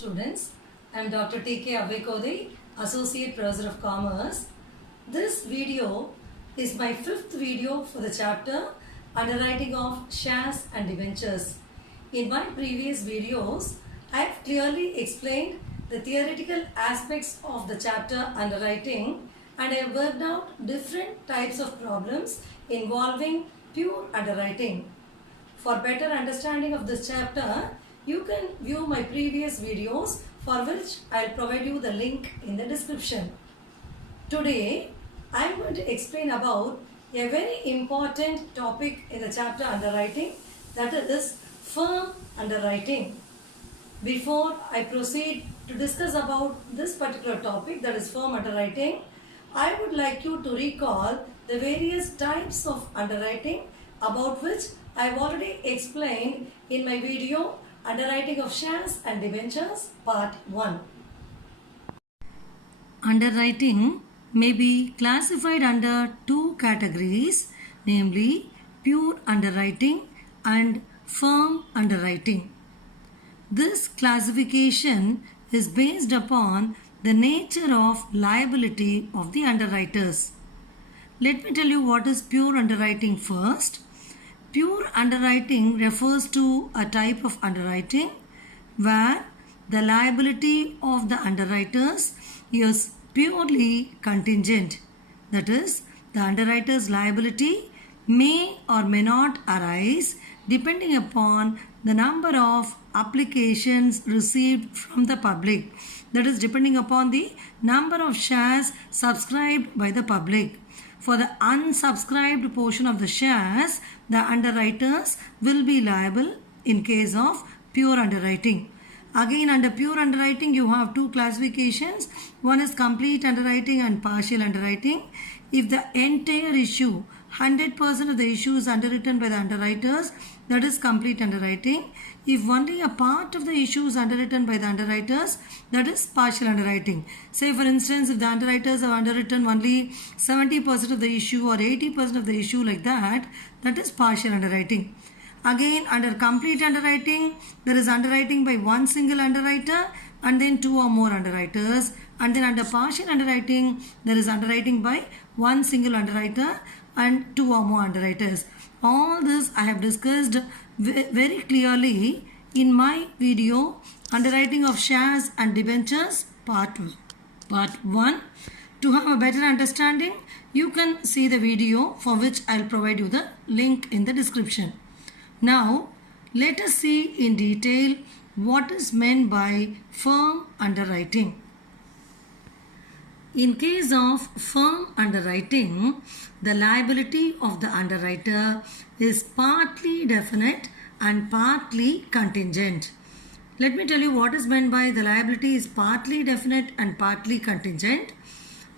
Students, I am Dr. T.K. Avekode, Associate Professor of Commerce. This video is my fifth video for the chapter Underwriting of Shares and Debentures. In my previous videos, I have clearly explained the theoretical aspects of the chapter Underwriting, and I have worked out different types of problems involving pure underwriting. For better understanding of this chapter, you can view my previous videos, for which I will provide you the link in the description. Today, I am going to explain about a very important topic in the chapter Underwriting, that is firm underwriting. Before I proceed to discuss about this particular topic, that is firm underwriting, I would like you to recall the various types of underwriting about which I have already explained in my video Underwriting of Shares and Debentures Part 1. Underwriting may be classified under two categories, namely pure underwriting and firm underwriting. This classification is based upon the nature of liability of the underwriters. Let me tell you what is pure underwriting first. Pure underwriting refers to a type of underwriting where the liability of the underwriters is purely contingent. That is, the underwriter's liability may or may not arise depending upon the number of applications received from the public. That is, depending upon the number of shares subscribed by the public. For the unsubscribed portion of the shares, the underwriters will be liable in case of pure underwriting. Again, under pure underwriting, you have two classifications. One is complete underwriting and partial underwriting. If the entire issue, 100% of the issue is underwritten by the underwriters, that is complete underwriting. If only a part of the issue is underwritten by the underwriters, that is partial underwriting. Say for instance, if the underwriters have underwritten only 70% of the issue or 80% of the issue, like that, that is partial underwriting. Again, under complete underwriting, there is underwriting by one single underwriter and then two or more underwriters. And then under partial underwriting, there is underwriting by one single underwriter and two or more underwriters. All this I have discussed very clearly in my video Underwriting of Shares and Debentures Part 1. To have a better understanding, you can see the video, for which I will provide you the link in the description. Now, let us see in detail what is meant by firm underwriting. In case of firm underwriting, the liability of the underwriter is partly definite and partly contingent. Let me tell you what is meant by the liability is partly definite and partly contingent.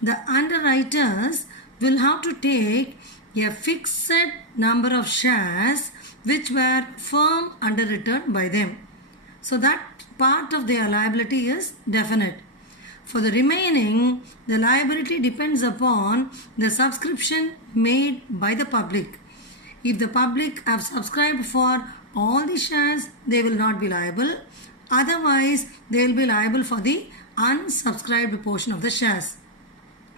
The underwriters will have to take a fixed number of shares which were firm underwritten by them. So that part of their liability is definite. For the remaining, the liability depends upon the subscription made by the public. If the public have subscribed for all the shares, they will not be liable. Otherwise, they will be liable for the unsubscribed portion of the shares.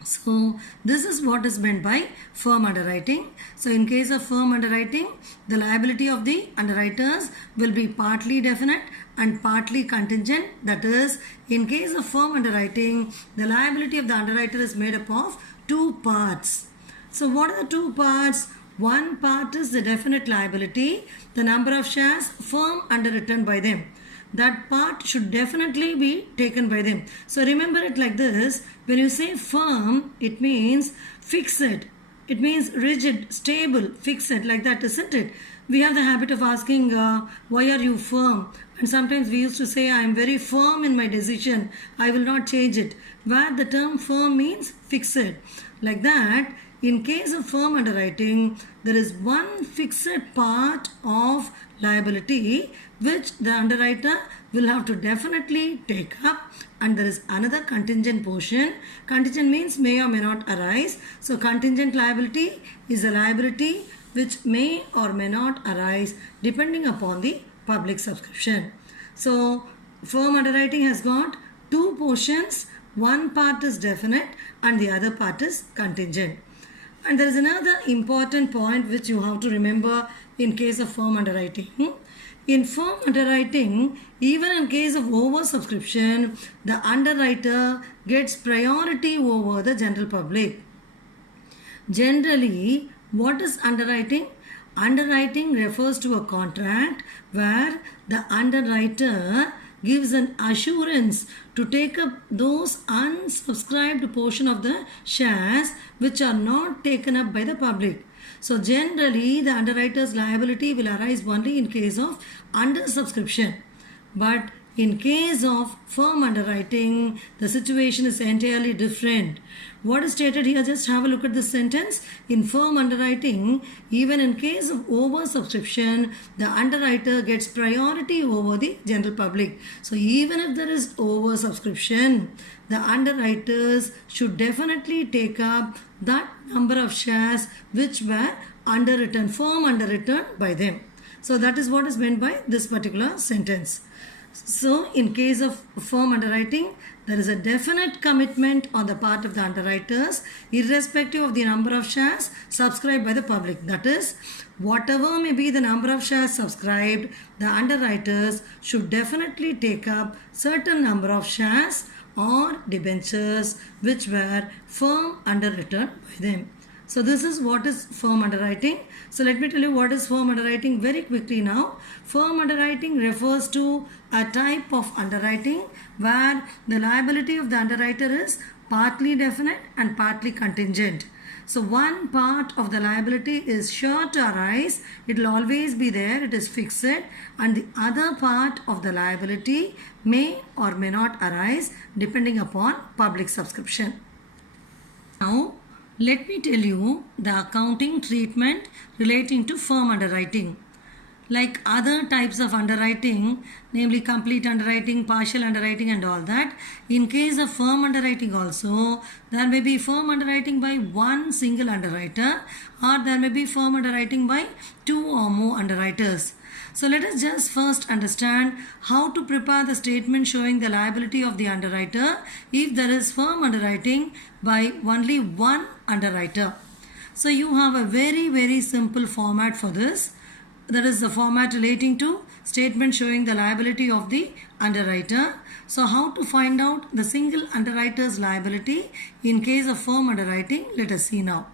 So, this is what is meant by firm underwriting. So, in case of firm underwriting, the liability of the underwriters will be partly definite and partly contingent. That is, in case of firm underwriting, the liability of the underwriter is made up of two parts. So, what are the two parts? One part is the definite liability, the number of shares firm underwritten by them. That part should definitely be taken by them. So remember it like this. When you say firm, it means fixed. It means rigid, stable, fixed, like that, isn't it? We have the habit of asking, why are you firm? And sometimes we used to say, I am very firm in my decision. I will not change it. Where the term firm means fixed. Like that, in case of firm underwriting, there is one fixed part of liability which the underwriter will have to definitely take up, and there is another contingent portion. Contingent means may or may not arise. So contingent liability is a liability which may or may not arise depending upon the public subscription. So firm underwriting has got two portions. One part is definite and the other part is contingent. And there is another important point which you have to remember in case of firm underwriting. In firm underwriting, even in case of oversubscription, the underwriter gets priority over the general public. Generally, what is underwriting? Underwriting refers to a contract where the underwriter gives an assurance to take up those unsubscribed portion of the shares which are not taken up by the public. So generally the underwriter's liability will arise only in case of undersubscription. But in case of firm underwriting, the situation is entirely different. What is stated here, just have a look at this sentence. In firm underwriting, even in case of oversubscription, the underwriter gets priority over the general public. So even if there is oversubscription, the underwriters should definitely take up that number of shares which were underwritten, firm underwritten by them. So that is what is meant by this particular sentence. So in case of firm underwriting, there is a definite commitment on the part of the underwriters irrespective of the number of shares subscribed by the public. That is, whatever may be the number of shares subscribed, the underwriters should definitely take up certain number of shares or debentures which were firm underwritten by them. So this is what is firm underwriting. So let me tell you what is firm underwriting very quickly now. Firm underwriting refers to a type of underwriting where the liability of the underwriter is partly definite and partly contingent. So one part of the liability is sure to arise, it will always be there, it is fixed, and the other part of the liability may or may not arise depending upon public subscription. Now let me tell you the accounting treatment relating to firm underwriting. Like other types of underwriting, namely complete underwriting, partial underwriting and all that, in case of firm underwriting also, there may be firm underwriting by one single underwriter or there may be firm underwriting by two or more underwriters. So let us just first understand how to prepare the statement showing the liability of the underwriter if there is firm underwriting by only one underwriter. So you have a very simple format for this. That is the format relating to statement showing the liability of the underwriter. So how to find out the single underwriter's liability in case of firm underwriting? Let us see now.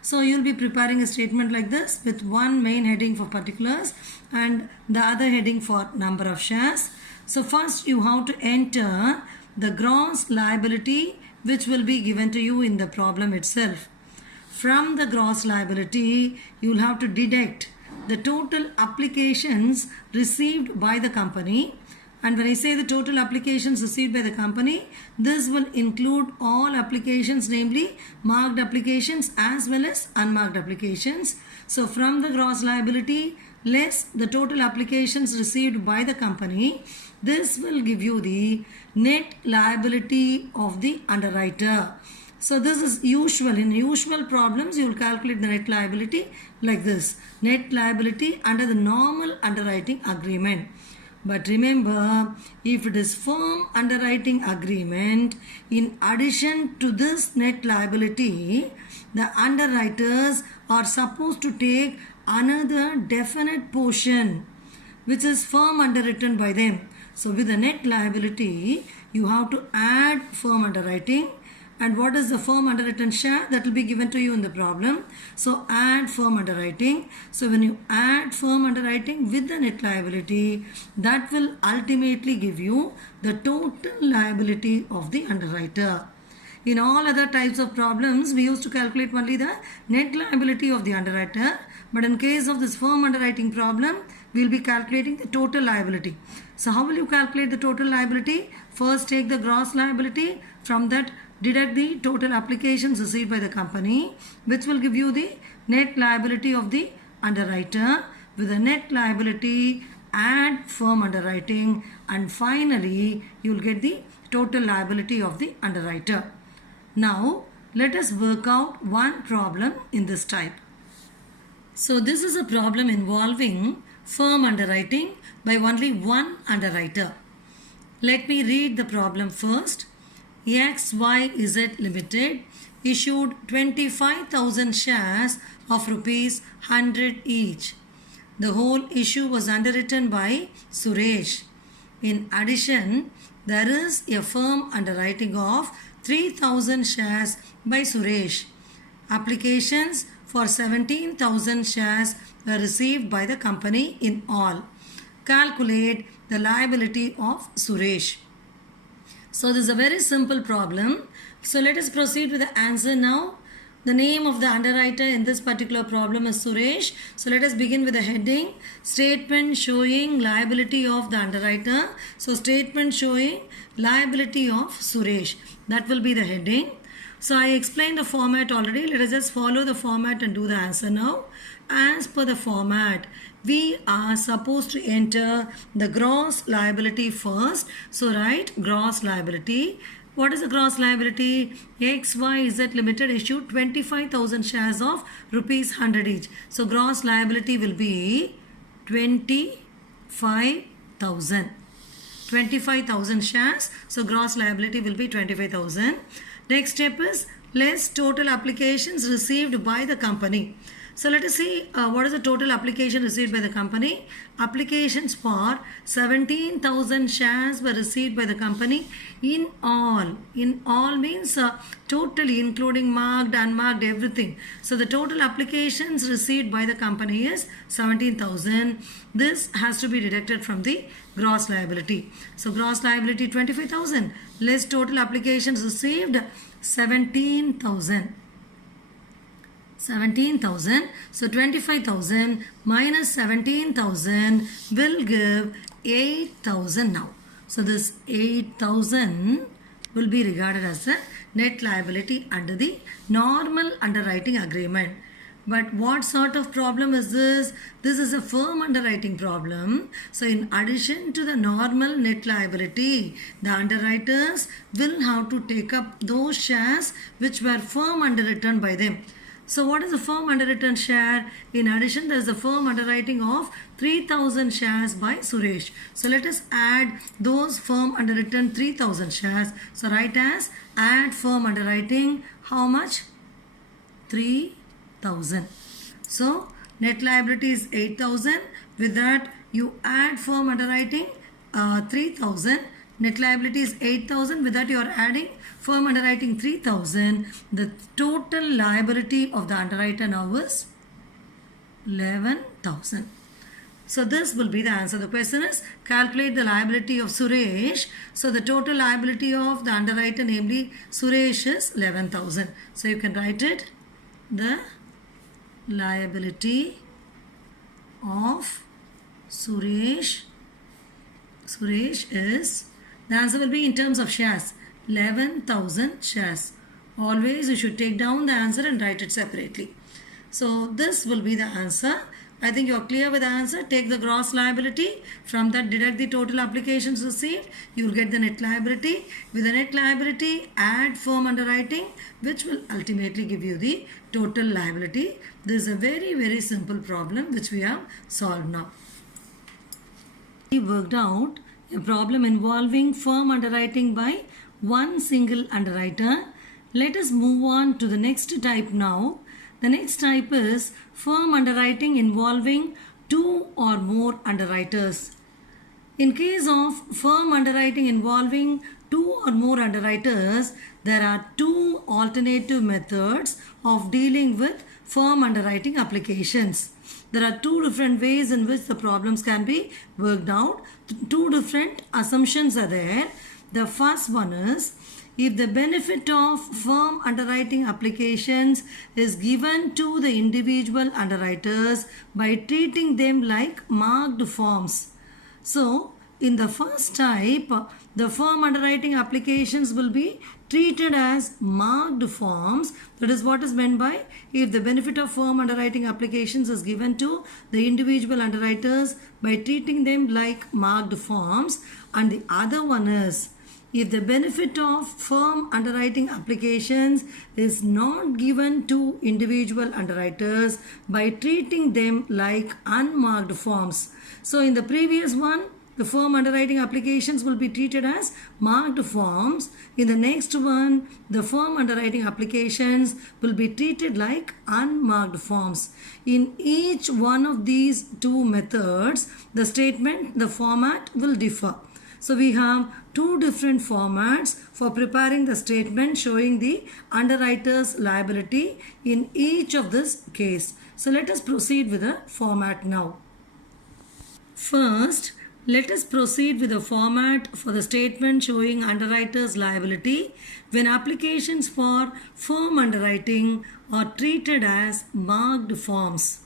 So you will be preparing a statement like this with one main heading for particulars and the other heading for number of shares. So first you have to enter the gross liability which will be given to you in the problem itself. From the gross liability, you will have to deduct the total applications received by the company. And when I say the total applications received by the company, this will include all applications, namely marked applications as well as unmarked applications. So from the gross liability less the total applications received by the company, this will give you the net liability of the underwriter. So this is usual. In usual problems, you will calculate the net liability like this. Net liability under the normal underwriting agreement. But remember, if it is firm underwriting agreement, in addition to this net liability, the underwriters are supposed to take another definite portion which is firm underwritten by them. So with the net liability, you have to add firm underwriting. And what is the firm underwritten share? That will be given to you in the problem. So add firm underwriting. So when you add firm underwriting with the net liability, that will ultimately give you the total liability of the underwriter. In all other types of problems, we used to calculate only the net liability of the underwriter. But in case of this firm underwriting problem, we will be calculating the total liability. So how will you calculate the total liability? First take the gross liability. From that, deduct the total applications received by the company, which will give you the net liability of the underwriter. With the net liability, add firm underwriting, and finally you will get the total liability of the underwriter. Now let us work out one problem in this type. So this is a problem involving firm underwriting by only one underwriter. Let me read the problem first. XYZ Limited issued 25,000 shares of rupees 100 each. The whole issue was underwritten by Suresh. In addition, there is a firm underwriting of 3,000 shares by Suresh. Applications for 17,000 shares were received by the company in all. Calculate the liability of Suresh. So this is a very simple problem. So let us proceed with the answer now. The name of the underwriter in this particular problem is Suresh. So let us begin with the heading. Statement showing liability of the underwriter. So statement showing liability of Suresh. That will be the heading. So I explained the format already. Let us just follow the format and do the answer now. As per the format, we are supposed to enter the gross liability first. So write gross liability. What is the gross liability? XYZ Limited issued 25,000 shares of rupees 100 each. So gross liability will be 25,000. 25,000 shares. So gross liability will be 25,000. Next step is less total applications received by the company. So let us see what is the total application received by the company. Applications for 17,000 shares were received by the company in all. In all means totally, including marked, unmarked, everything. So the total applications received by the company is 17,000. This has to be deducted from the gross liability. So gross liability 25,000 less total applications received 17,000. 17,000. So 25,000 minus 17,000 will give 8,000 now. So this 8,000 will be regarded as a net liability under the normal underwriting agreement. But what sort of problem is this? This is a firm underwriting problem. So in addition to the normal net liability, the underwriters will have to take up those shares which were firm underwritten by them. So what is a firm underwritten share? In addition, there is a firm underwriting of 3,000 shares by Suresh. So let us add those firm underwritten 3,000 shares. So write as add firm underwriting. How much? 3,000. So net liability is 8,000. With that, you add firm underwriting 3,000. Net liability is 8,000. With that, you are adding firm underwriting 3,000. The total liability of the underwriter now is 11,000. So this will be the answer. The question is calculate the liability of Suresh. So the total liability of the underwriter, namely Suresh, is 11,000. So you can write it. The liability of Suresh is, the answer will be in terms of shares. 11,000 shares. Always you should take down the answer and write it separately. So this will be the answer. I think you are clear with the answer. Take the gross liability. From that, deduct the total applications received. You will get the net liability. With the net liability, add firm underwriting, which will ultimately give you the total liability. This is a very, very simple problem which we have solved now. We worked out a problem involving firm underwriting by one single underwriter. Let us move on to the next type now. The next type is firm underwriting involving two or more underwriters. In case of firm underwriting involving two or more underwriters, there are two alternative methods of dealing with firm underwriting applications. There are two different ways in which the problems can be worked out. Two different assumptions are there. The first one is, if the benefit of firm underwriting applications is given to the individual underwriters by treating them like marked forms. So, in the first type, the firm underwriting applications will be treated as marked forms. That is what is meant by if the benefit of firm underwriting applications is given to the individual underwriters by treating them like marked forms. And the other one is, if the benefit of firm underwriting applications is not given to individual underwriters by treating them like unmarked forms. So in the previous one, the firm underwriting applications will be treated as marked forms. In the next one, the firm underwriting applications will be treated like unmarked forms. In each one of these two methods, the statement, the format will differ. So we have two different formats for preparing the statement showing the underwriter's liability in each of this case. So let us proceed with the format now. First, let us proceed with the format for the statement showing underwriter's liability when applications for firm underwriting are treated as marked forms.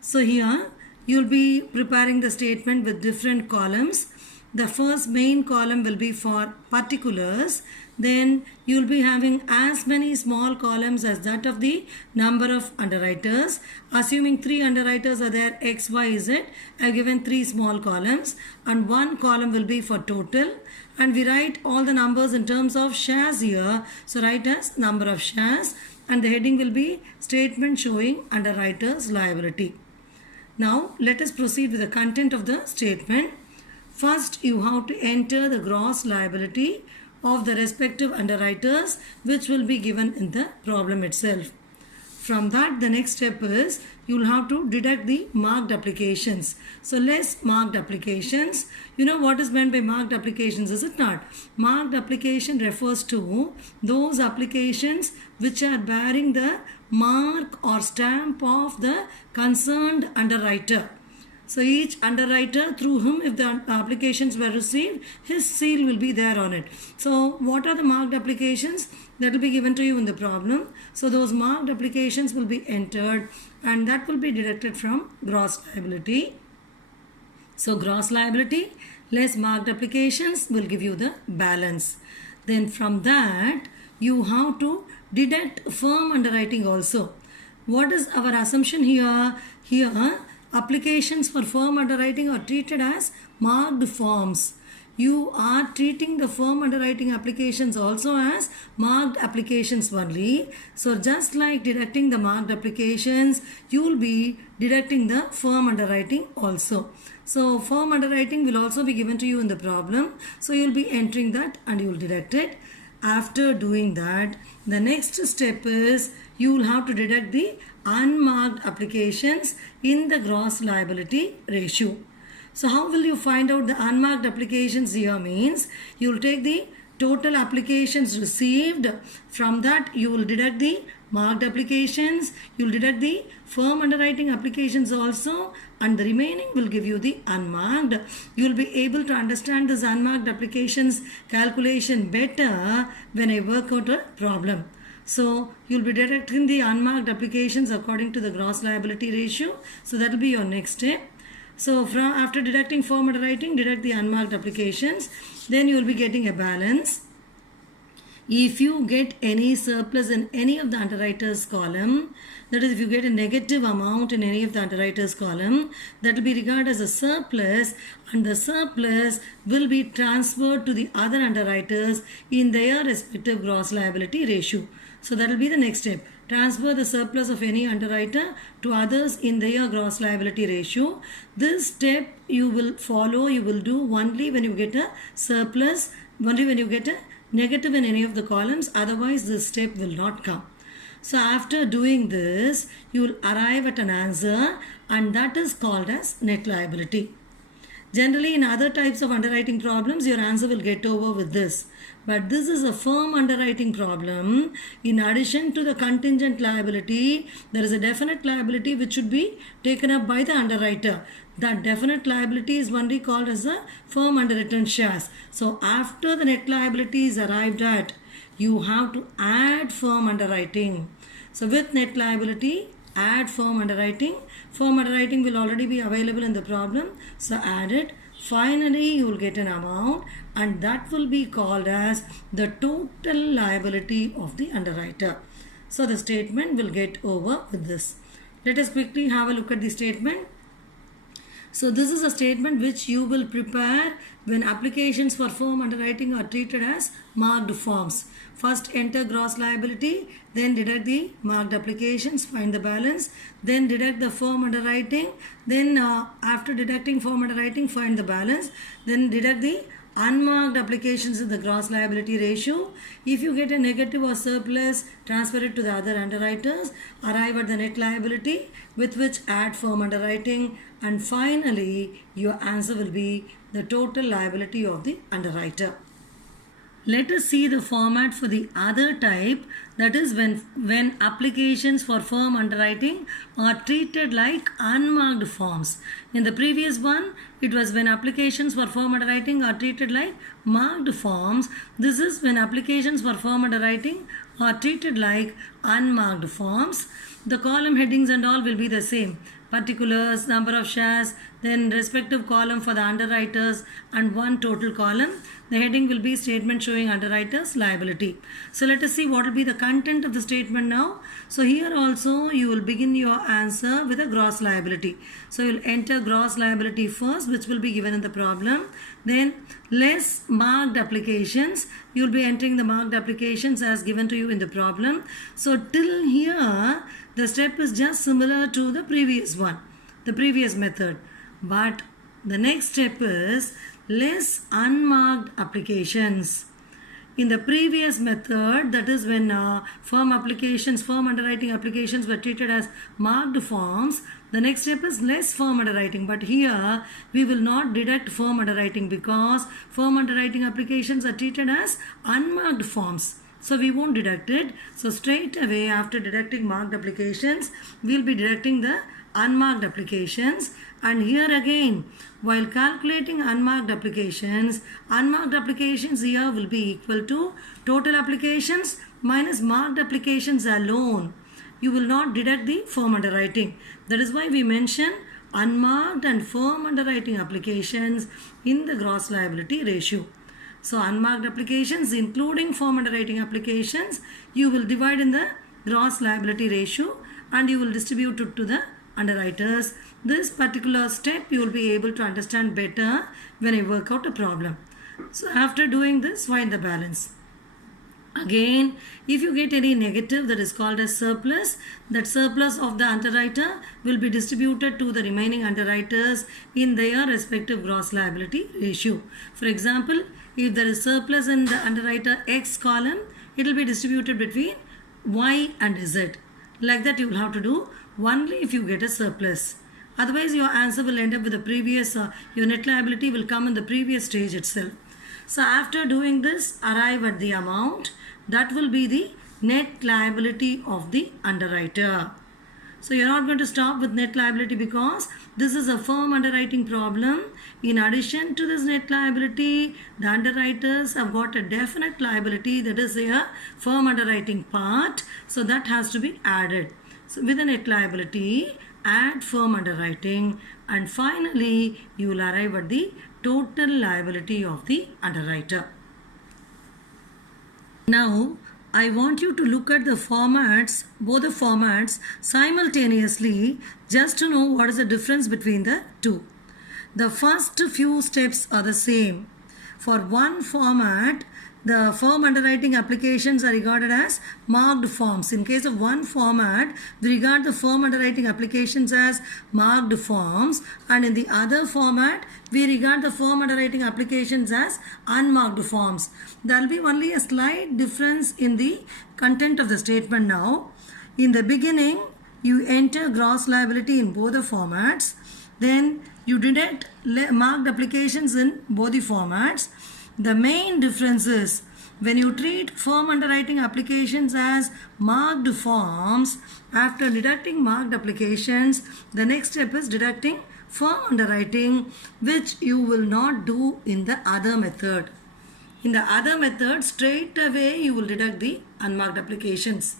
So here you will be preparing the statement with different columns. The first main column will be for particulars. Then you will be having as many small columns as that of the number of underwriters. Assuming 3 underwriters are there, X, Y, Z, I have given 3 small columns, and one column will be for total. And we write all the numbers in terms of shares here. So write as number of shares, and the heading will be statement showing underwriter's liability. Now let us proceed with the content of the statement. First, you have to enter the gross liability of the respective underwriters, which will be given in the problem itself. From that, the next step is you will have to deduct the marked applications. So less marked applications. You know what is meant by marked applications, is it not? Marked application refers to those applications which are bearing the mark or stamp of the concerned underwriter. So each underwriter through whom if the applications were received, his seal will be there on it. So what are the marked applications? That will be given to you in the problem. So those marked applications will be entered and that will be deducted from gross liability. So gross liability less marked applications will give you the balance. Then from that you have to deduct firm underwriting also. What is our assumption here? Here applications for firm underwriting are treated as marked forms. You are treating the firm underwriting applications also as marked applications only. So just like deducting the marked applications, you will be deducting the firm underwriting also. So firm underwriting will also be given to you in the problem. So you will be entering that and you will deduct it. After doing that, the next step is you will have to deduct the unmarked applications in the gross liability ratio. So how will you find out the unmarked applications here means you will take the total applications received. From that you will deduct the marked applications, you will deduct the firm underwriting applications also, and the remaining will give you the unmarked. You will be able to understand this unmarked applications calculation better when I work out a problem. So you will be deducting the unmarked applications according to the gross liability ratio. So that will be your next step. So after deducting firm underwriting, deduct the unmarked applications. Then you will be getting a balance. If you get any surplus in any of the underwriters column, that is if you get a negative amount in any of the underwriters column, that will be regarded as a surplus, and the surplus will be transferred to the other underwriters in their respective gross liability ratio. So that will be the next step. Transfer the surplus of any underwriter to others in their gross liability ratio. This step you will follow, you will do only when you get a surplus, only when you get a negative in any of the columns, otherwise this step will not come. So after doing this, you will arrive at an answer, and that is called as net liability. Generally in other types of underwriting problems, your answer will get over with this. But this is a firm underwriting problem. In addition to the contingent liability, there is a definite liability which should be taken up by the underwriter. That definite liability is only called as a firm underwritten shares. So after the net liability is arrived at, you have to add firm underwriting. So with net liability, add firm underwriting. Firm underwriting will already be available in the problem. So add it. Finally, you will get an amount, and that will be called as the total liability of the underwriter. So the statement will get over with this. Let us quickly have a look at the statement. So this is a statement which you will prepare when applications for firm underwriting are treated as marked forms. First enter gross liability, then deduct the marked applications, find the balance, then deduct the firm underwriting, then after deducting firm underwriting, find the balance, then deduct the unmarked applications in the gross liability ratio. If you get a negative or surplus, transfer it to the other underwriters, arrive at the net liability with which add firm underwriting, and finally your answer will be the total liability of the underwriter. Let us see the format for the other type, that is when applications for firm underwriting are treated like unmarked forms. In the previous one, it was when applications for firm underwriting are treated like marked forms. This is when applications for firm underwriting are treated like unmarked forms. The column headings and all will be the same. Particulars, number of shares, then respective column for the underwriters and one total column. The heading will be statement showing underwriters liability. So let us see what will be the content of the statement now. So here also you will begin your answer with a gross liability. So you will enter gross liability first, which will be given in the problem. Then less marked applications. You will be entering the marked applications as given to you in the problem. So till here the step is just similar to the previous one, the previous method. But the next step is less unmarked applications. In the previous method, that is when firm underwriting applications were treated as marked forms, the next step is less firm underwriting. But here we will not deduct firm underwriting because firm underwriting applications are treated as unmarked forms. So we won't deduct it. So straight away after deducting marked applications, we will be deducting the unmarked applications. And here again, while calculating unmarked applications here will be equal to total applications minus marked applications alone. You will not deduct the firm underwriting. That is why we mention unmarked and firm underwriting applications in the gross liability ratio. So unmarked applications including firm underwriting applications, you will divide in the gross liability ratio and you will distribute it to the underwriters. This particular step you will be able to understand better when I work out a problem. So after doing this, find the balance. Again, if you get any negative, that is called as surplus, that surplus of the underwriter will be distributed to the remaining underwriters in their respective gross liability ratio. For example, if there is surplus in the underwriter X column, it will be distributed between Y and Z. Like that you will have to do only if you get a surplus. Otherwise your answer will end up with the previous, your net liability will come in the previous stage itself. So after doing this, arrive at the amount that will be the net liability of the underwriter. So you are not going to stop with net liability because this is a firm underwriting problem. In addition to this net liability, the underwriters have got a definite liability, that is a firm underwriting part. So that has to be added. So with the net liability, add firm underwriting, and finally you will arrive at the total liability of the underwriter. Now I want you to look at the formats, both the formats simultaneously, just to know what is the difference between the two. The first few steps are the same. For one format, the firm underwriting applications are regarded as marked forms. In case of one format, we regard the firm underwriting applications as marked forms, and in the other format, we regard the firm underwriting applications as unmarked forms. There will be only a slight difference in the content of the statement now. In the beginning, you enter gross liability in both the formats. Then you deduct marked applications in both the formats. The main difference is when you treat firm underwriting applications as marked forms, after deducting marked applications, the next step is deducting firm underwriting, which you will not do in the other method. In the other method, straight away you will deduct the unmarked applications.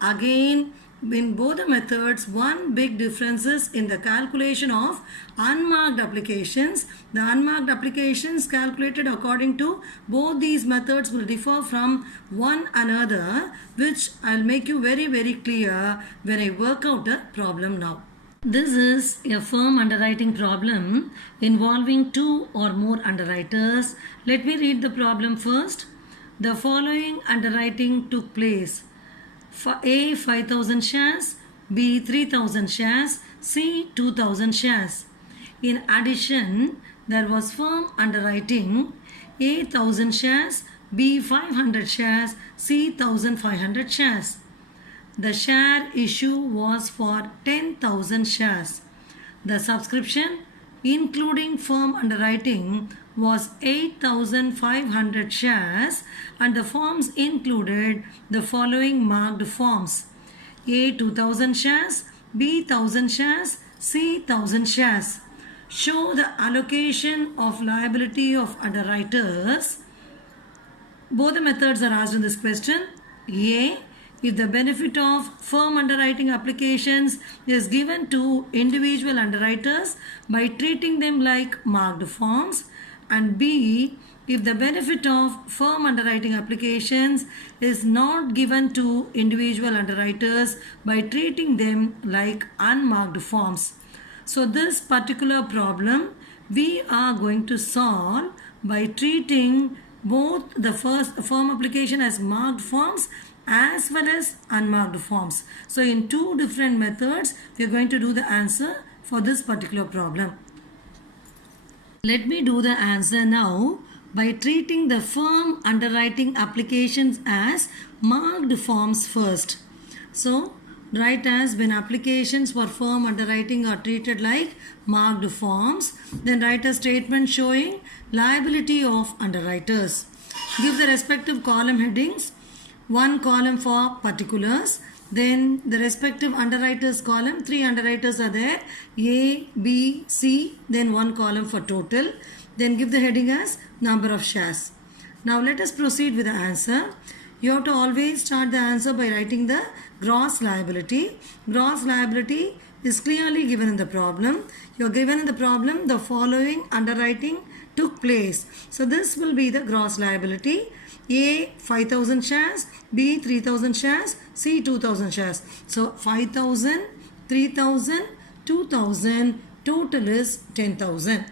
Again, in both the methods, one big difference is in the calculation of unmarked applications. The unmarked applications calculated according to both these methods will differ from one another, which I'll make you very clear when I work out the problem now. This is a firm underwriting problem involving two or more underwriters. Let me read the problem first. The following underwriting took place. For A 5,000 shares, B 3,000 shares, C 2,000 shares. In addition, there was firm underwriting A 1,000 shares, B 500 shares, C 1,500 shares. The share issue was for 10,000 shares. The subscription, including firm underwriting, was 8,500 shares and the forms included the following marked forms. A 2,000 shares, B 1,000 shares, C 1,000 shares. Show the allocation of liability of underwriters. Both the methods are asked in this question. A, if the benefit of firm underwriting applications is given to individual underwriters by treating them like marked forms, and B, if the benefit of firm underwriting applications is not given to individual underwriters by treating them like unmarked forms. So this particular problem we are going to solve by treating both the first firm application as marked forms as well as unmarked forms. So in two different methods we are going to do the answer for this particular problem. Let me do the answer now by treating the firm underwriting applications as marked forms first. So write as when applications for firm underwriting are treated like marked forms, then write a statement showing liability of underwriters. Give the respective column headings. One column for particulars, then the respective underwriters column, three underwriters are there, A, B, C, then one column for total, then give the heading as number of shares. Now let us proceed with the answer. You have to always start the answer by writing the gross liability. Gross liability is clearly given in the problem. You are given in the problem the following underwriting took place. So this will be the gross liability. A 5,000 shares, B 3,000 shares, C 2,000 shares. So 5,000, 3,000, 2,000, total is 10,000.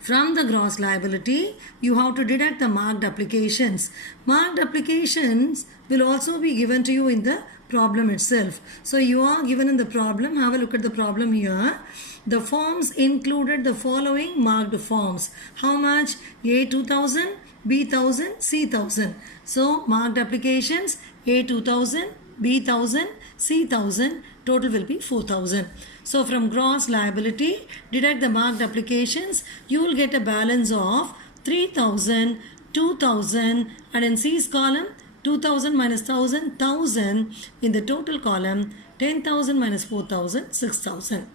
From the gross liability, you have to deduct the marked applications. Marked applications will also be given to you in the problem itself. So you are given in the problem. Have a look at the problem here. The forms included the following marked forms. How much? A 2,000, B 1,000, C 1,000. So marked applications A 2,000, B 1,000, C 1,000. Total will be 4,000. So from gross liability, deduct the marked applications. You will get a balance of 3,000, 2,000, and in C's column 2,000 minus 1,000, 1,000. In the total column 10,000 minus 4,000, 6,000.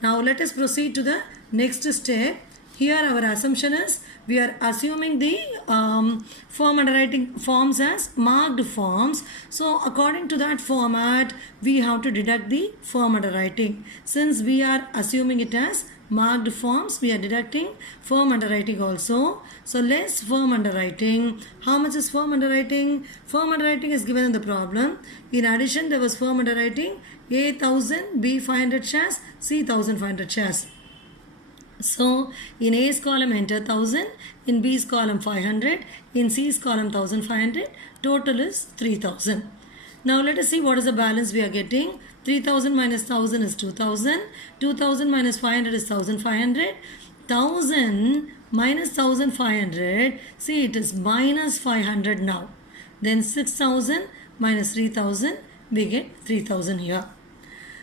Now let us proceed to the next step. Here our assumption is we are assuming the firm underwriting forms as marked forms. So according to that format, we have to deduct the firm underwriting. Since we are assuming it as marked forms, we are deducting firm underwriting also. So less firm underwriting. How much is firm underwriting? Firm underwriting is given in the problem. In addition, there was firm underwriting A 1,000, B 500 shares, C 1,500 shares. So in A's column enter 1,000, in B's column 500, in C's column 1,500, total is 3,000. Now let us see what is the balance we are getting. 3,000 minus 1,000 is 2,000, 2,000 minus 500 is 1,500, 1,000 minus 1,500, see it is minus 500 now. Then 6,000 minus 3,000, we get 3,000 here.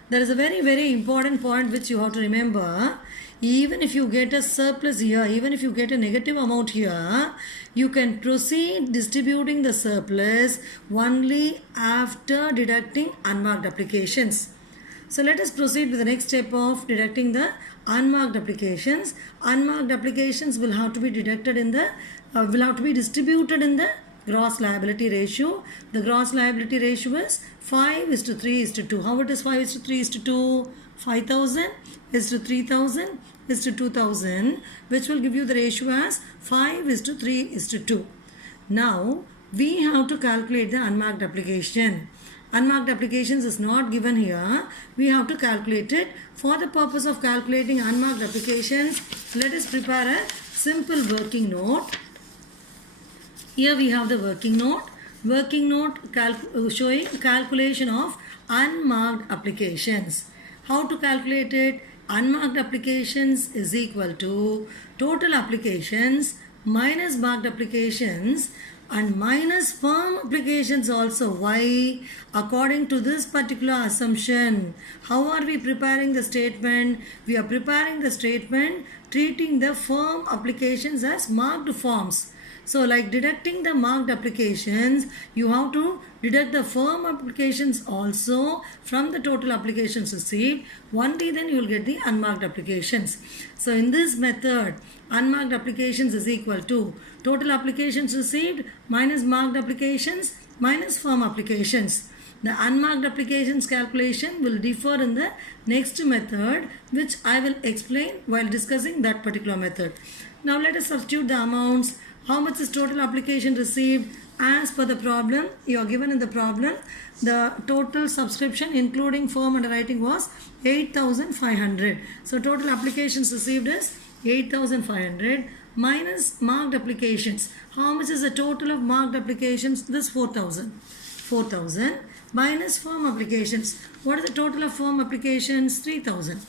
There is a very important point which you have to remember. Even if you get a surplus here, even if you get a negative amount here, you can proceed distributing the surplus only after deducting unmarked applications. So let us proceed with the next step of deducting the unmarked applications. Unmarked applications will have to be deducted in the will have to be distributed in the gross liability ratio. The gross liability ratio is 5:3:2. How it is 5:3:2? 5,000 is to 3,000 is to 2,000, which will give you the ratio as 5:3:2. Now we have to calculate the unmarked application. Unmarked applications is not given here. We have to calculate it. For the purpose of calculating unmarked applications, let us prepare a simple working note. Here we have the working note. Working note showing calculation of unmarked applications. How to calculate it? Unmarked applications is equal to total applications minus marked applications and minus firm applications also. Why? According to this particular assumption. How are we preparing the statement? We are preparing the statement treating the firm applications as marked forms. So like deducting the marked applications, you have to deduct the firm applications also from the total applications received. Only then you will get the unmarked applications. So in this method, unmarked applications is equal to total applications received minus marked applications minus firm applications. The unmarked applications calculation will differ in the next method, which I will explain while discussing that particular method. Now let us substitute the amounts. How much is total application received? As per the problem, you are given in the problem, the total subscription including firm underwriting was 8,500. So total applications received is 8,500 minus marked applications. How much is the total of marked applications? This 4,000. 4,000 minus firm applications. What is the total of firm applications? 3,000.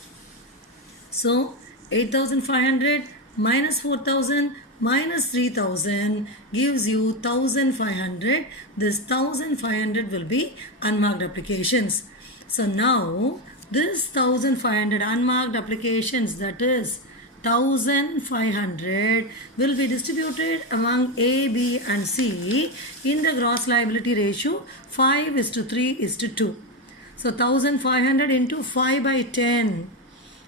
So 8,500 minus 4,000 minus 3,000 gives you 1,500. This 1,500 will be unmarked applications. So now this 1,500 unmarked applications, that is 1,500, will be distributed among A, B and C in the gross liability ratio 5:3:2. So 1,500 into 5 by 10.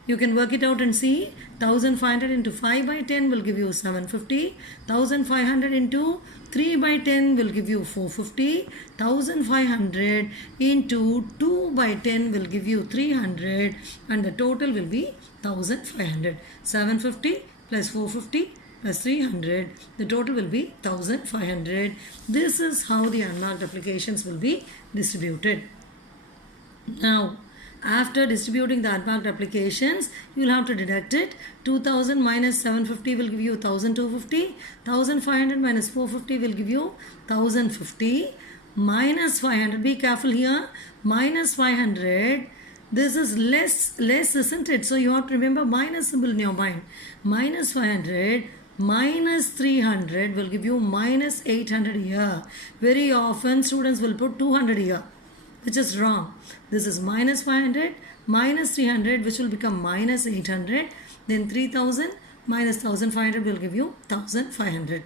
You can work it out and see. 1,500 into 5 by 10 will give you 750. 1,500 into 3 by 10 will give you 450. 1,500 into 2 by 10 will give you 300. And the total will be 1,500. 750 plus 450 plus 300. The total will be 1,500. This is how the unmarked applications will be distributed. Now, after distributing the unmarked applications, you will have to deduct it. 2,000 minus 750 will give you 1,250. 1,500 minus 450 will give you 1,050. Minus 500, be careful here. Minus 500, this is less, isn't it? So you have to remember minus symbol in your mind. Minus 500 minus 300 will give you minus 800 here. Very often students will put 200 here, which is wrong. This is minus 500 minus 300, which will become minus 800. Then 3,000 minus 1,500 will give you 1,500.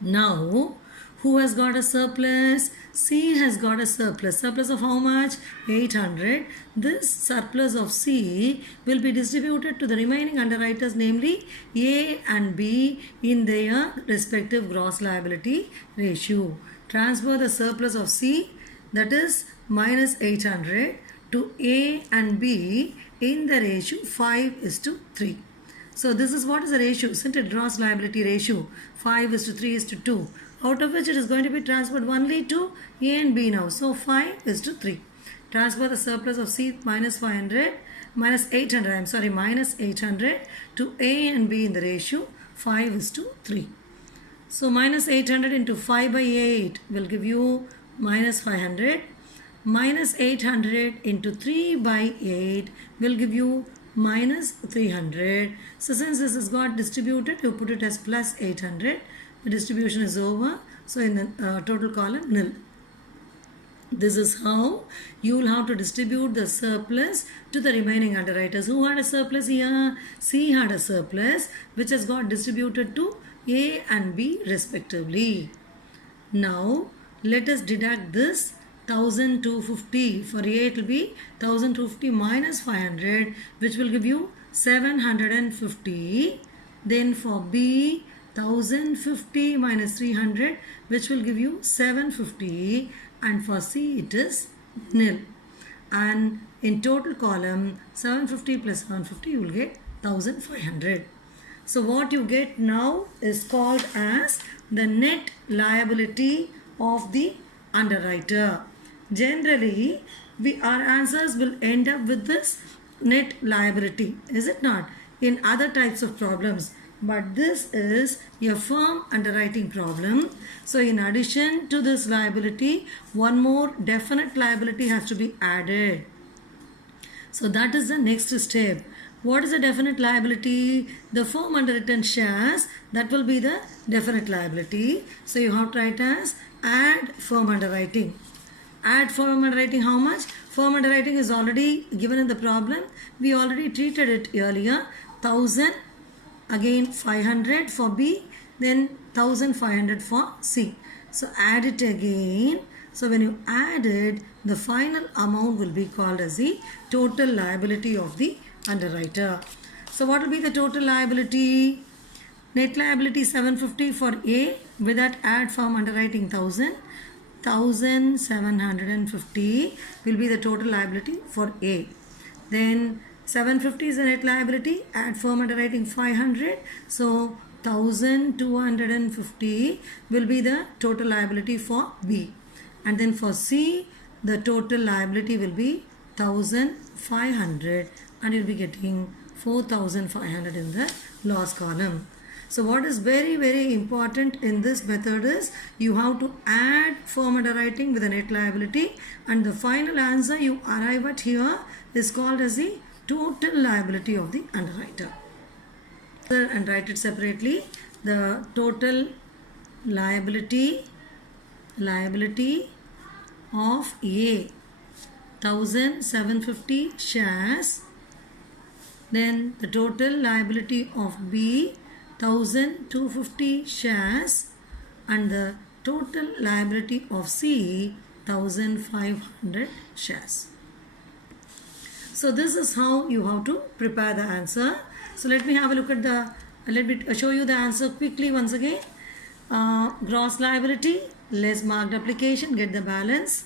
Now, who has got a surplus? C has got a surplus. Surplus of how much? 800. This surplus of C will be distributed to the remaining underwriters, namely A and B, in their respective gross liability ratio. Transfer the surplus of C, that is minus 800, to A and B in the ratio 5:3. So this is what is the ratio, isn't it? Gross liability ratio 5:3:2, out of which it is going to be transferred only to A and B now. So 5:3. Transfer the surplus of C minus 800 to A and B in the ratio 5:3. So minus 800 into 5 by 8 will give you minus 500. Minus 800 into 3 by 8 will give you minus 300. So since this is got distributed, you put it as plus 800. The distribution is over. So in the total column, nil. This is how you will have to distribute the surplus to the remaining underwriters. Who had a surplus here? C had a surplus, which has got distributed to A and B respectively. Now let us deduct this 1,250. For A it will be 1,250 minus 500, which will give you 750. Then for B, 1,050 minus 300, which will give you 750. And for C it is nil. And in total column 750 plus 750, you will get 1,500. So what you get now is called as the net liability of the underwriter. Generally, our answers will end up with this net liability, is it not? In other types of problems. But this is a firm underwriting problem. So in addition to this liability, one more definite liability has to be added. So that is the next step. What is a definite liability? The firm underwritten shares, that will be the definite liability. So you have to write as add firm underwriting. Add firm underwriting how much? Firm underwriting is already given in the problem. We already treated it earlier. 1000, again 500 for B, then 1500 for C. So add it again. So when you add it, the final amount will be called as the total liability of the underwriter. So what will be the total liability? Net liability 750 for A. With that, add firm underwriting 1000. 1750 will be the total liability for A. Then 750 is the net liability. Add firm underwriting 500. So 1250 will be the total liability for B. And then for C, the total liability will be 1500 and you'll be getting 4500 in the loss column. So what is very important in this method is you have to add firm underwriting with the net liability, and the final answer you arrive at here is called as the total liability of the underwriter. And write it separately. The total liability of A, 1750 shares. Then the total liability of B, 1250 shares, and the total liability of C, 1500 shares. So this is how you have to prepare the answer. So let me have a look at let me show you the answer quickly once again. Gross liability, less marked application, get the balance.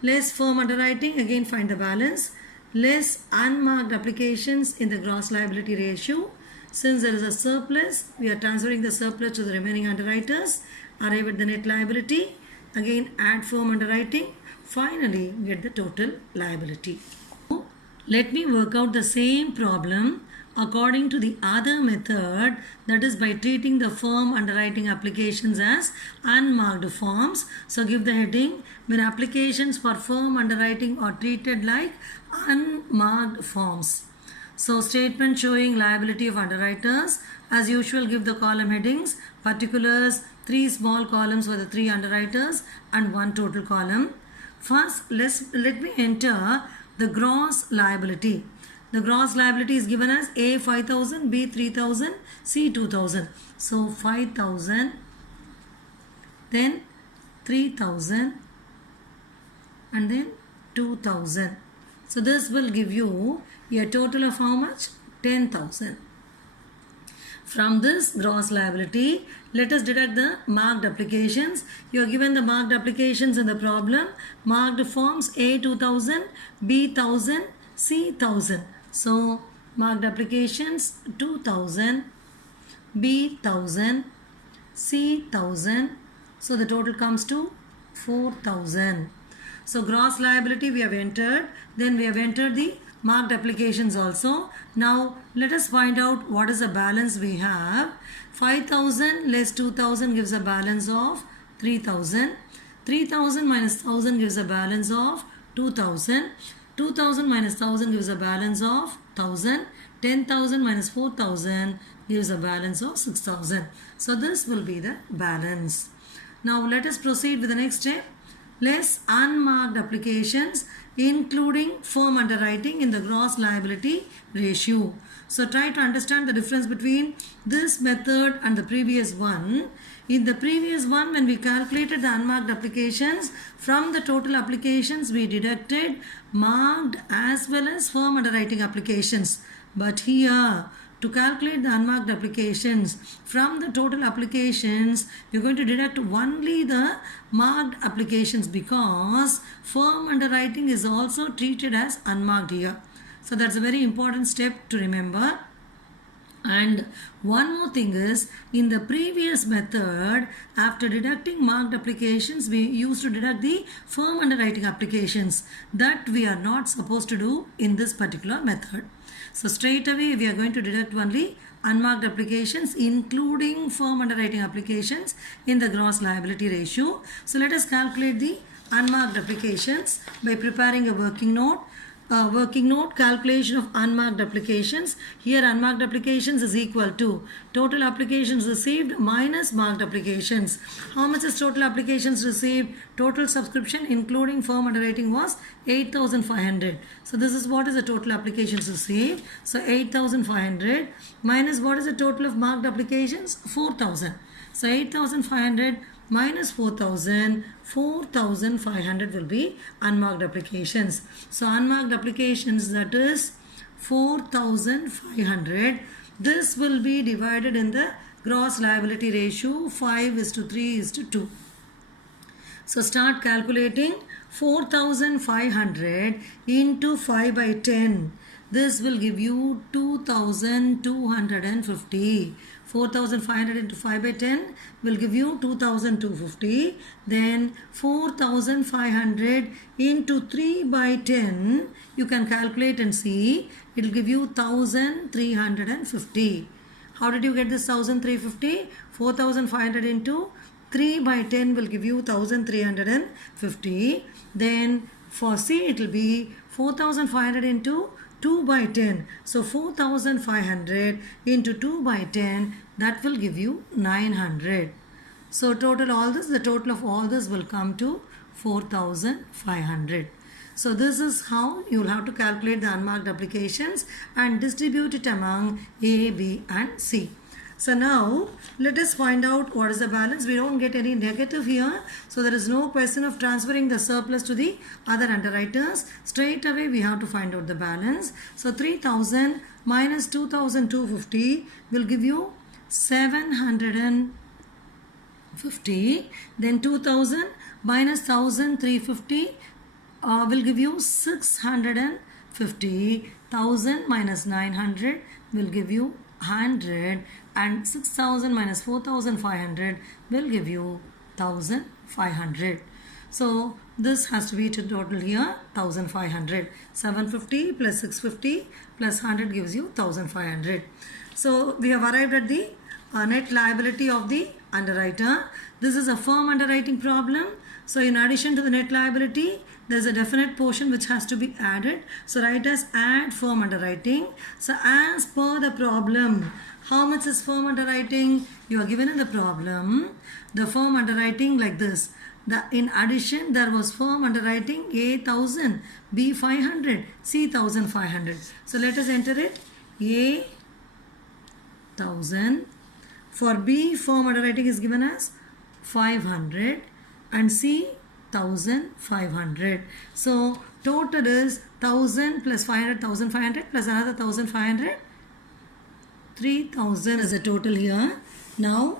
Less firm underwriting, again find the balance. Less unmarked applications in the gross liability ratio. Since there is a surplus, we are transferring the surplus to the remaining underwriters. Arrive at the net liability. Again add firm underwriting. Finally get the total liability. Let me work out the same problem according to the other method, that is by treating the firm underwriting applications as unmarked forms. So give the heading, when applications for firm underwriting are treated like unmarked forms. So statement showing liability of underwriters. As usual, give the column headings, particulars, 3 small columns for the 3 underwriters and 1 total column. First, let me enter the gross liability. The gross liability is given as A 5000, B 3000, C 2000. So 5000, then 3000 and then 2000. So this will give you a total of how much? 10,000. From this gross liability, let us deduct the marked applications. You are given the marked applications in the problem. Marked forms A 2000, B 1000, C 1000. So marked applications 2000, B 1000, C 1000. So the total comes to 4000. So gross liability we have entered. Then we have entered the marked applications also. Now let us find out what is the balance we have. 5000 less 2000 gives a balance of 3000. 3000 minus 1000 gives a balance of 2000. 2000 minus 1000 gives a balance of 1000. 10,000 minus 4000 gives a balance of 6000. So this will be the balance. Now let us proceed with the next step. Less unmarked applications including firm underwriting in the gross liability ratio. So try to understand the difference between this method and the previous one. In the previous one, when we calculated the unmarked applications, from the total applications we deducted marked as well as firm underwriting applications. But here, to calculate the unmarked applications, from the total applications, we are going to deduct only the marked applications because firm underwriting is also treated as unmarked here. So that's a very important step to remember. And one more thing is, in the previous method, after deducting marked applications, we used to deduct the firm underwriting applications. That we are not supposed to do in this particular method. So straight away we are going to deduct only unmarked applications including firm underwriting applications in the gross liability ratio. So let us calculate the unmarked applications by preparing a working note. Calculation of unmarked applications. Here unmarked applications is equal to total applications received minus marked applications. How much is total applications received? Total subscription including firm underwriting was 8,500. So this is what is the total applications received. So 8,500 minus what is the total of marked applications? 4,000. So 8,500 minus 4,000, 4,500 will be unmarked applications. So unmarked applications, that is 4,500. This will be divided in the gross liability ratio 5:3:2. So start calculating 4,500 into 5 by 10. This will give you 2,250. 4,500 into 5 by 10 will give you 2,250. Then 4,500 into 3 by 10, you can calculate and see. It will give you 1,350. How did you get this 1,350? 4,500 into 3 by 10 will give you 1,350. Then for C it will be 4,500 into 2 by 10. So 4,500 into 2 by 10, that will give you 900. So total all this, the total of all this will come to 4,500. So this is how you will have to calculate the unmarked applications and distribute it among A, B and C. So now let us find out what is the balance. We don't get any negative here. So there is no question of transferring the surplus to the other underwriters. Straight away we have to find out the balance. So 3,000 minus 2,250 will give you 750. Then 2,000 minus 1,350 will give you 650. 1,000 minus 900 will give you 100, and 6,000 minus 4,500 will give you 1,500. So this has to be to total here 1,500. 750 plus 650 plus 100 gives you 1,500. So we have arrived at the net liability of the underwriter. This is a firm underwriting problem. So in addition to the net liability, there is a definite portion which has to be added. So write as add firm underwriting. So as per the problem, how much is firm underwriting? You are given in the problem the firm underwriting like this. In addition, there was firm underwriting A 1,000, B 500, C 1,500. So let us enter it. A 1,000. For B, firm underwriting is given as 500 and C 1,500. So total is 1,000 plus 500, 1,500 plus another 1,500. 3,000 is the total here. Now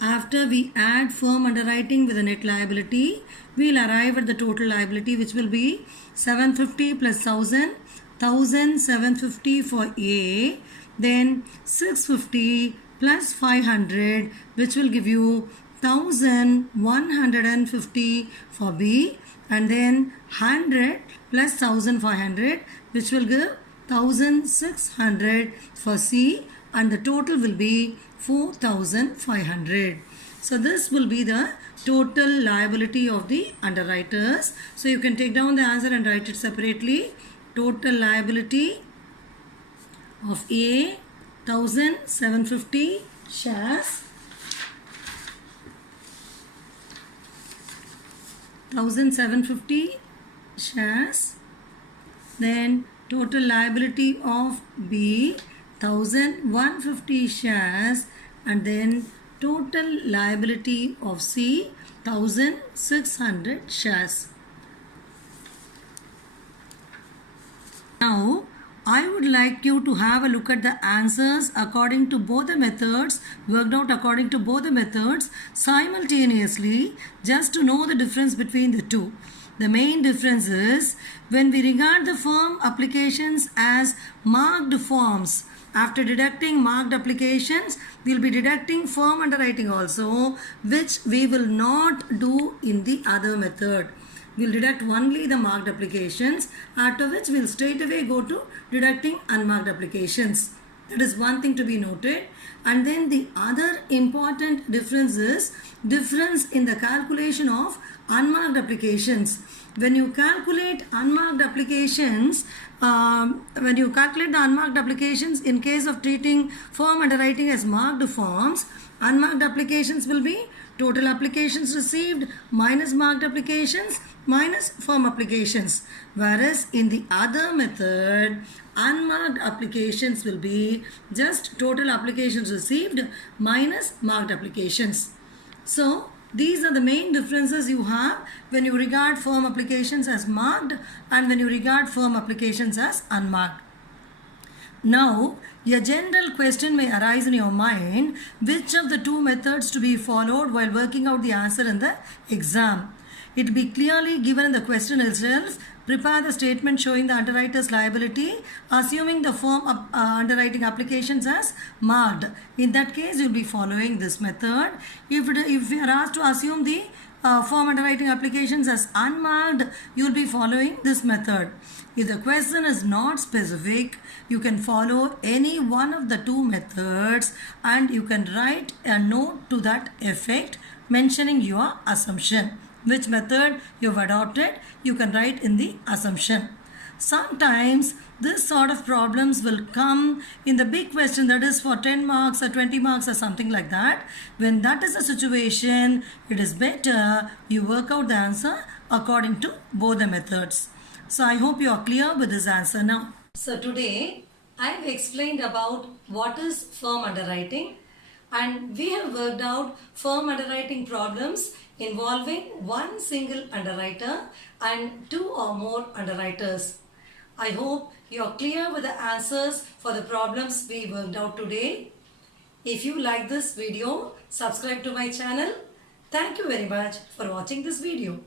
after we add firm underwriting with the net liability, we will arrive at the total liability, which will be 750 plus 1,000, 1,750 for A, then 650 plus 500, which will give you 1,150 for B, and then 100 plus 1,500, which will give 1,600 for C, and the total will be 4,500. So this will be the total liability of the underwriters. So you can take down the answer and write it separately. Total liability of A, 1,750 shares, 1,750 shares. Then total liability of B, 1,150 shares, and then total liability of C, 1,600 shares. Now I would like you to have a look at the answers according to both the methods, worked out according to both the methods simultaneously, just to know the difference between the two. The main difference is when we regard the firm applications as marked forms, After deducting marked applications, we will be deducting firm underwriting also, which we will not do in the other method. We will deduct only the marked applications, after which we will straight away go to deducting unmarked applications. That is one thing to be noted. And then the other important difference is difference in the calculation of unmarked applications. When you calculate unmarked applications, in case of treating firm underwriting as marked forms, unmarked applications will be total applications received minus marked applications minus firm applications. Whereas in the other method, unmarked applications will be just total applications received minus marked applications. So these are the main differences you have when you regard firm applications as marked and when you regard firm applications as unmarked. Now, a general question may arise in your mind, which of the two methods to be followed while working out the answer in the exam. It will be clearly given in the question itself. Prepare the statement showing the underwriter's liability, assuming the firm underwriting applications as marked. In that case, you will be following this method. If you are asked to assume the firm underwriting applications as unmarked, you will be following this method. If the question is not specific, you can follow any one of the two methods and you can write a note to that effect mentioning your assumption. Which method you have adopted, you can write in the assumption. Sometimes this sort of problems will come in the big question, that is for 10 marks or 20 marks or something like that. When that is the situation, it is better you work out the answer according to both the methods. So I hope you are clear with this answer now. So today I have explained about what is firm underwriting, and we have worked out firm underwriting problems involving one single underwriter and two or more underwriters. I hope you are clear with the answers for the problems we worked out today. If you like this video, subscribe to my channel. Thank you very much for watching this video.